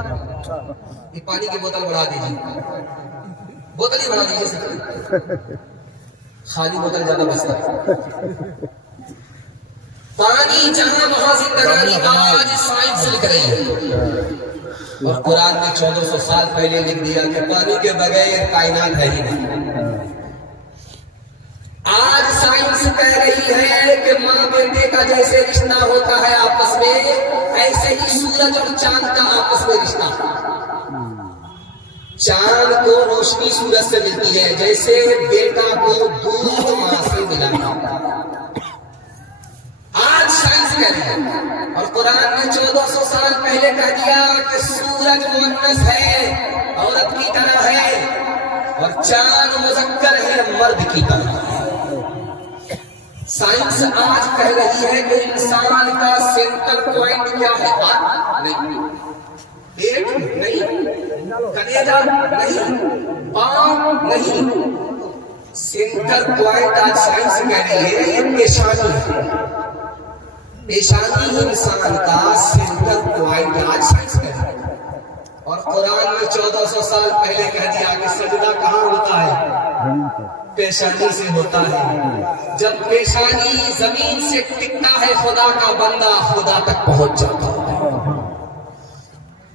یہ پانی کی بوتل بڑھا دیجیے، بوتل ہی بڑھا دیجیے، خالی بوتل زیادہ بچتا ہے۔ پانی جہاں وہاں زندگانی آج سائنس لکھ رہی ہے، اور قرآن نے 1400 سال پہلے لکھ دیا کہ پانی کے بغیر کائنات ہے ہی نہیں۔ آج سائنس کہہ رہی ہے کہ ماں بیٹے کا جیسے رشتہ ہوتا ہے آپس میں، ایسے ہی سورج اور چاند کا آپس میں رشتہ ہے۔ چاند کو روشنی سورج سے ملتی ہے جیسے بیٹا کو دودھ ماں سے ملا۔ آج سائنس کہہ رہی ہے، اور قرآن نے 1400 سال پہلے کہہ دیا کہ سورج مؤنث ہے، عورت کی طرح ہے، اور چاند مذکر ہے، مرد کی طرح۔ سائنس آج کہہ رہی ہے کہ انسان کا سینٹر پوائنٹ کیا ہے؟ نہیں، پیٹ نہیں، کلیجہ نہیں، پاؤں نہیں، سینٹر پوائنٹ آج سائنس کہہ رہی ہے یہ پیشانی ہے۔ پیشانی ہی انسان کا سینٹر پوائنٹ آج سائنس کہہ رہی ہے، اور قرآن نے 1400 سال پہلے کہہ دیا کہ سجدہ کہاں ہوتا ہے؟ پیشانی سے ہوتا ہے۔ جب پیشانی زمین سے ٹکتا ہے خدا کا بندہ خدا تک پہنچ جاتا ہے۔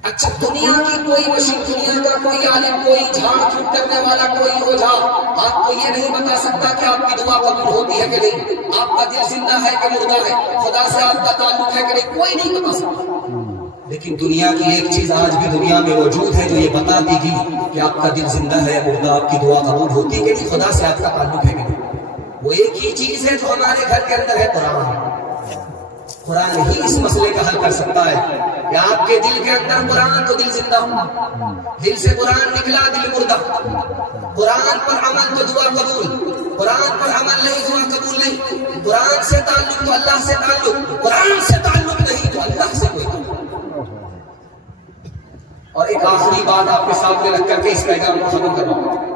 اچھا، دنیا کی کوئی مشین، دنیا کا کوئی عالم، کوئی جھاڑ پھوک کرنے والا، کوئی اوجھا آپ کو یہ نہیں بتا سکتا کہ آپ کی دعا قبول ہوتی ہے کہ نہیں، آپ کا دل زندہ ہے کہ مردہ ہے، خدا سے آپ کا تعلق ہے کہ نہیں، کوئی نہیں بتا سکتا۔ لیکن دنیا کی ایک چیز آج بھی دنیا میں موجود ہے جو یہ بتا دے گی کہ آپ کا دل زندہ ہے مردہ، آپ کی دعا قبول ہوتی ہے کہ نہیں، خدا سے آپ کا تعلق ہے کہ نہیں۔ وہ ایک ہی چیز ہے جو ہمارے گھر کے اندر ہے، قرآن۔ قرآن ہی اس مسئلے کا حل کر سکتا ہے کہ آپ کے دل کے اندر قرآن تو دل زندہ، دل سے قرآن نکلا دل مردہ، قرآن پر عمل تو دعا قبول، قرآن پر عمل نہیں دعا قبول نہیں، قرآن سے تعلق تو اللہ سے تعلق، قرآن سے تعلق نہیں تو اللہ سے کوئی تعلق۔ اور ایک آخری بات آپ کے سامنے رکھ کر کے اس پیغام کو ختم کرواؤں۔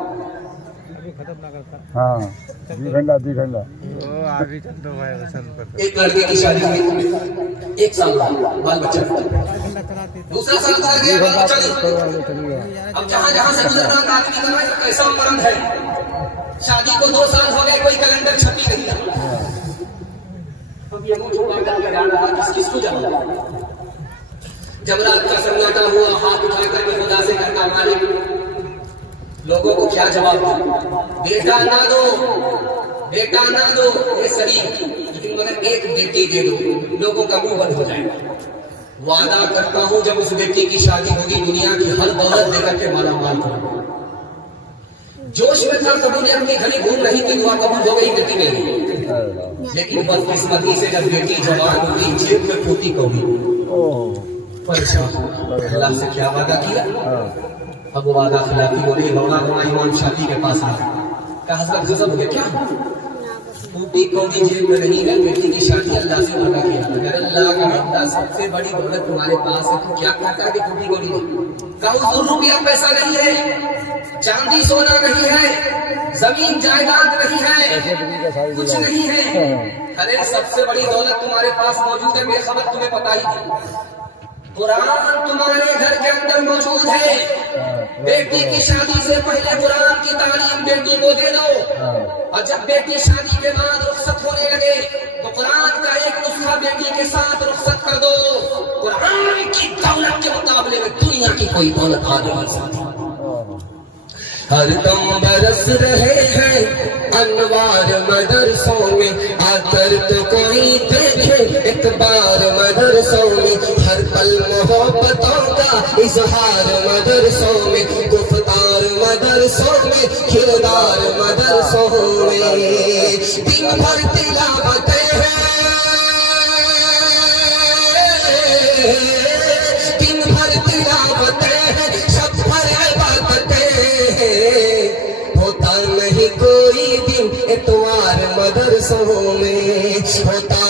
ایک لڑکے کی شادی ہوئی، 1 سال بعد بال بچہ، دوسرا سال گزر گیا، بال بچہ نہیں۔ اب جہاں جہاں سے گزر رہا آدمی کا ایک ایسا مرض ہے، شادی کو 2 سال ہو گئے، کوئی کیلنڈر چھپی نہیں رہا۔ اب یہ منہ چھپا کر کے جان رہا کس کو جانا۔ جب رات کا سناٹا ہوا، ہاتھ اٹھا کر کے خدا سے کہا مالک، لوگوں کو کیا جواب دوں؟ بیٹا نہ دو، بیٹا نہ دو، یہ صحیح، لیکن مگر ایک بیٹی دے دو، لوگوں کا منہ بند ہو جائے گا۔ وعدہ کرتا ہوں جب اس بیٹی کی شادی ہوگی دنیا کی ہر دولت دے کر کے مالا مال کروں۔ جوش میں تھا، قبولیت کی گھڑی گھوم رہی تھی، دعا قبول ہو گئی، بیٹی مل گئی، لیکن بدقسمتی سے جب بیٹی جوان ہوئی جیب میں پھوٹی کوئی پریشان۔ اللہ سے کیا وعدہ کیا؟ اب وہ وعدہ خلافی بولی، رونا رونا امام شافعی کے پاس آیا، کہا حضرت غضب ہو گیا، کیا پھوٹی کوئی جیب میں نہیں ہے، بیٹی کی شادی اللہ سے وعدہ کیا، اگر اللہ کا بندہ سب سے بڑی دولت تمہارے پاس ہے تو کیا کرتا ہے کہ پھوٹی کوئی نہیں؟ کہا 1 روپیہ پیسہ نہیں ہے، چاندی سونا نہیں ہے، زمین جائیداد نہیں ہے، کچھ نہیں ہے، ارے سب سے بڑی دولت تمہارے پاس موجود ہے، بے خبر تمہیں پتہ ہی نہیں۔ قرآن تمہارے گھر کے اندر موجود ہے، بیٹی کی شادی سے پہلے قرآن کی تعلیم بیٹی کو دے دو، اور جب بیٹی شادی کے بعد رخصت ہونے لگے تو قرآن کا ایک نسخہ بیٹی کے ساتھ رخصت کر دو۔ قرآن کی دولت کے مقابلے میں دنیا کی کوئی دولت آگے بڑھ سکتی۔ ہر دم برس رہے ہیں انوار مدرسوں میں، آ کر تو کوئی دیکھے ایک بار مدرسوں میں، ہر پل محبتوں کا اظہار مدرسوں میں، گفتار مدرسوں میں، کردار مدرسوں میں، دن بھر تلاوتیں ہیں، دن بھر تلاوتیں ہیں، شب بھر عبادتیں ہیں، ہوتا نہیں کوئی دن اتوار مدرسوں میں، ہوتا